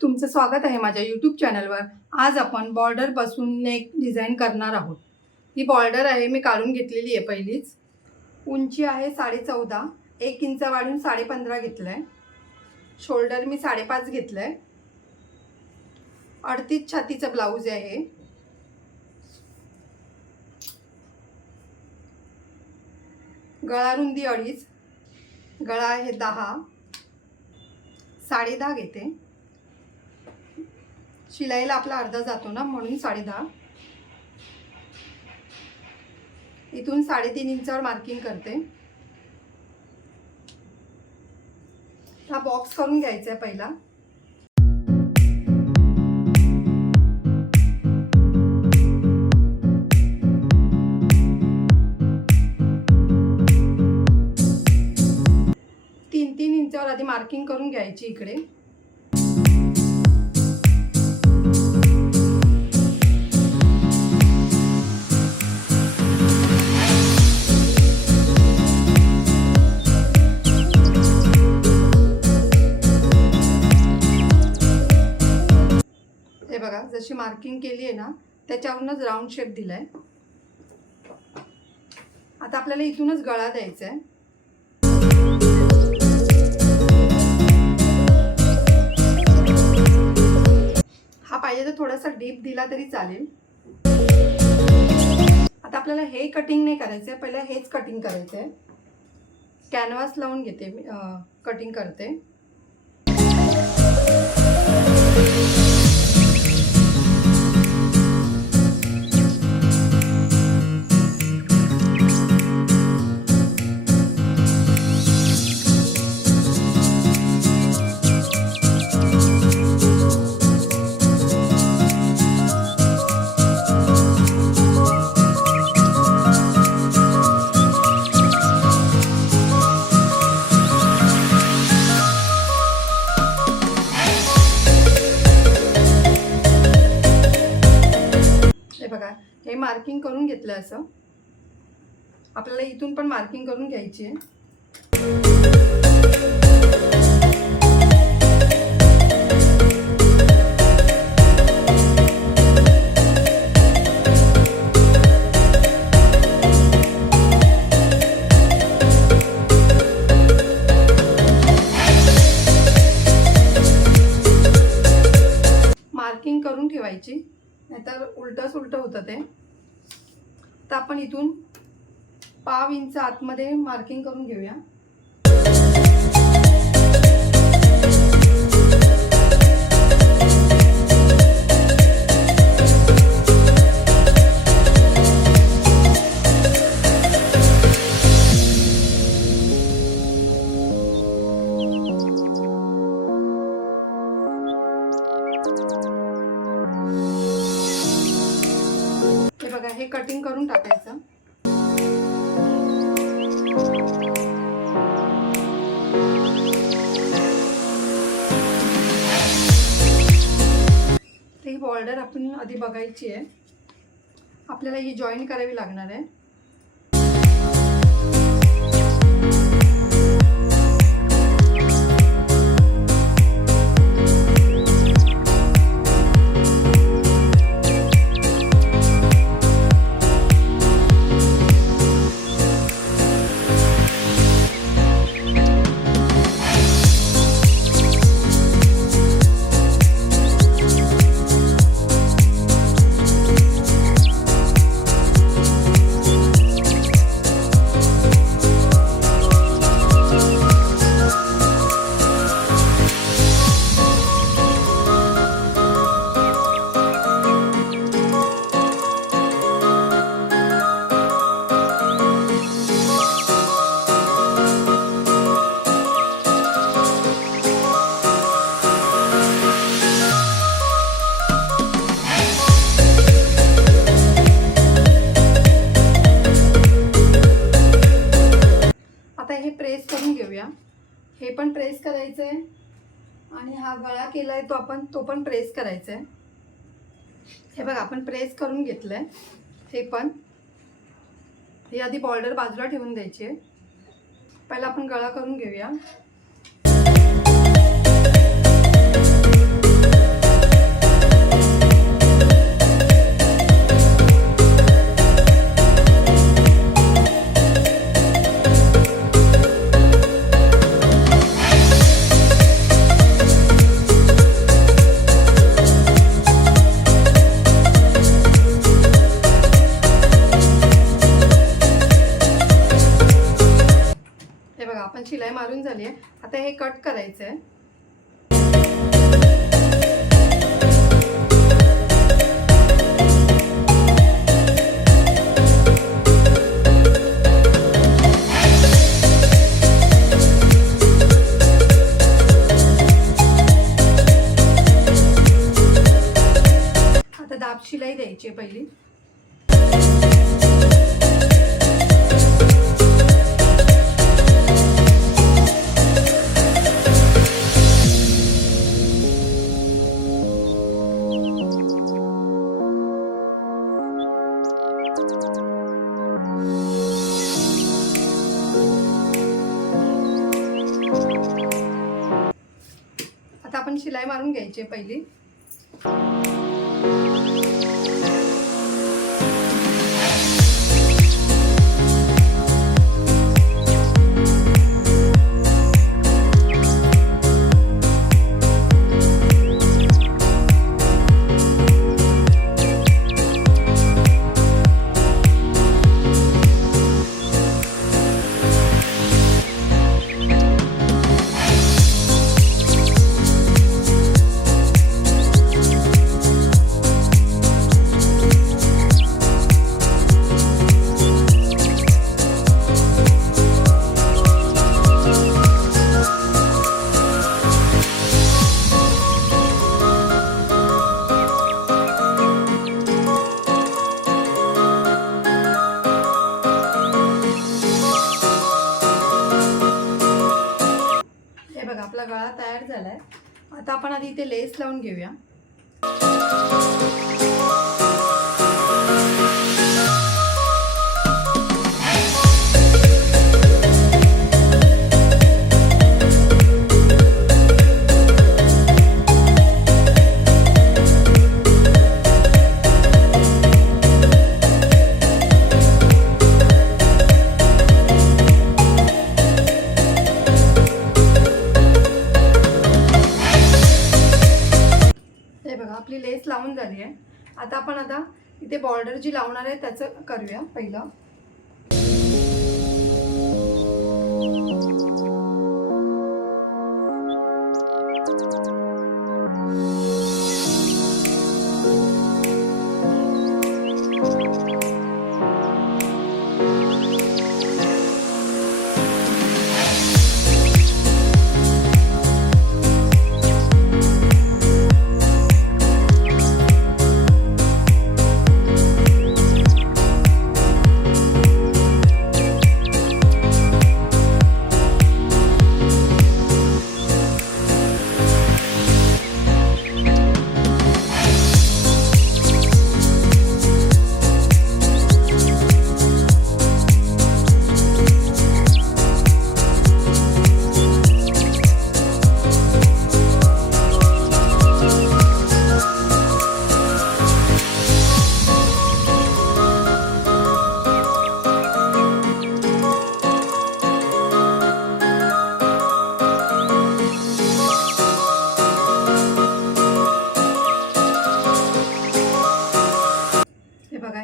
तुमचं स्वागत आहे माझ्या यूट्यूब चॅनलवर। आज आपण बॉर्डरपासून नेक डिझाईन करणार आहोत। ही बॉर्डर आहे, मी काढून घेतलेली आहे पहिलीच। उंची आहे 14.5, 1 इंच वाढून 15.5 घेतलं आहे। शोल्डर मी 5.5 घेतलं आहे। 38 छातीचं ब्लाऊज आहे। गळा रुंदी 2.5, गळा आहे 10, 10.5 घेते। शिलाईला आपला अर्धा जातो ना, म्हणून 10.5। इथून 3.5 इंचावर मार्किंग करते। हा बॉक्स करून घ्यायचा आहे पहिला। तीन इंचावर आधी मार्किंग करून घ्यायची इकडे। हे बघा, जशी मार्किंग केली आहे ना, त्याच्यावरूनच राऊंड शेप दिलाय। आता आपल्याला इथूनच गळा द्यायचा आहे। हा पाहिजे तर थोडासा डीप दिला तरी चालेल। आता आपल्याला हे कटिंग नाही करायचं आहे, पहिला हेच कटिंग करायचं आहे। कॅनव्हास लावून घेते, कटिंग करते। हे मार्किंग करून घेतलं असं। आपल्याला इथून पण मार्किंग करून घ्यायची आहे। मार्किंग करून ठेवायची, नाहीतर उलटच उलट होतं ते। तर आपण इथून 1/2 इंच आतमध्ये मार्किंग करून घेऊया। हे बघा, हे कटिंग करून टाकायचं। ही बॉर्डर आपण आधी बघायची आहे। आपल्याला ही जॉईन करावी लागणार आहे। हे प्रेस करून घेऊया। हे पण प्रेस करायचं आहे आणि हा गळा केलाय तो पण प्रेस करायचा आहे। हे बघा, आपण प्रेस करून घेतलंय। हे पण ही आधी बॉर्डर बाजूला ठेवून द्यायची आहे। पहिला आपण गळा करून घेऊया। कट करायचं आहे. आता दाब शिलाई द्यायची आहे पहिली. आता आपण शिलाई मारून घ्यायची आहे पहिली. आपला गळा तयार झालाय. आता आपण आधी इथे लेस लावून घेऊया. आपली लेस लावून झाली आहे. आता आपण इथे बॉर्डर जी लावणार आहे त्याचं करूया पहिलं.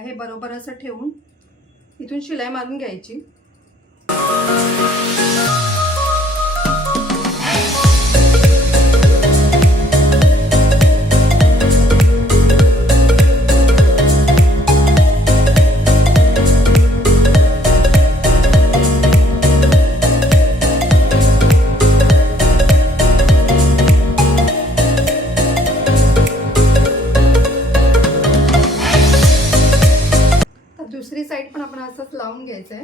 हे बरोबर असं ठेवून इथून शिलाई मारून घ्यायची. दुसरी साइड पण आपण असंच लावून घ्यायचंय.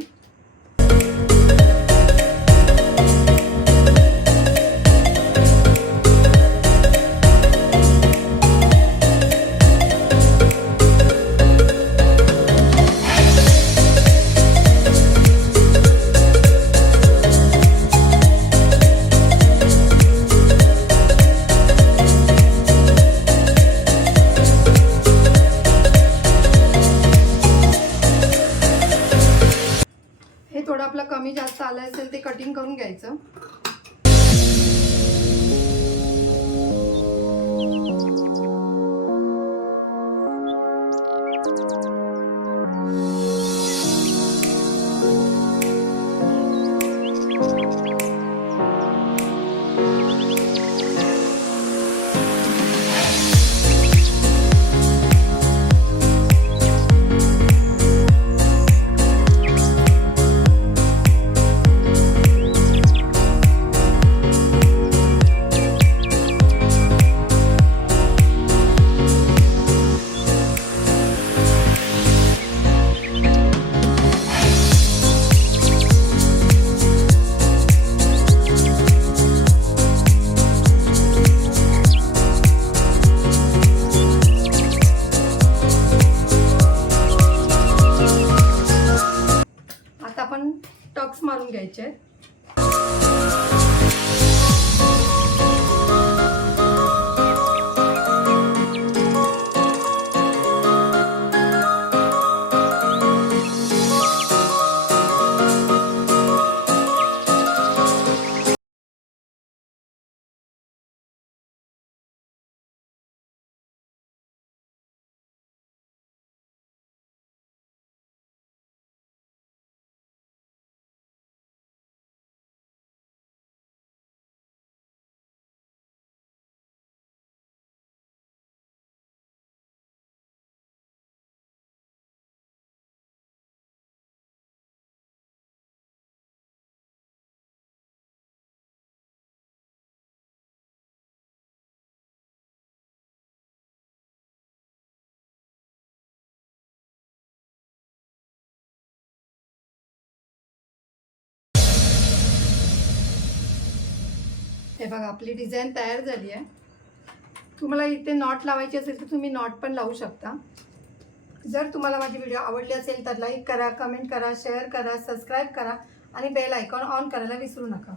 थोडं आपलं कमी जास्त आलं असेल ते कटिंग करून घ्यायचं. हे बघा आपली डिझाईन तयार झाली आहे. तुम्हाला इथे नॉट लावायची असेल तर तुम्ही नॉट पण लावू शकता. जर तुम्हाला माझी व्हिडिओ आवडली असेल तर लाईक करा, कमेंट करा, शेअर करा, सबस्क्राईब करा आणि बेल आयकॉन ऑन करायला विसरू नका.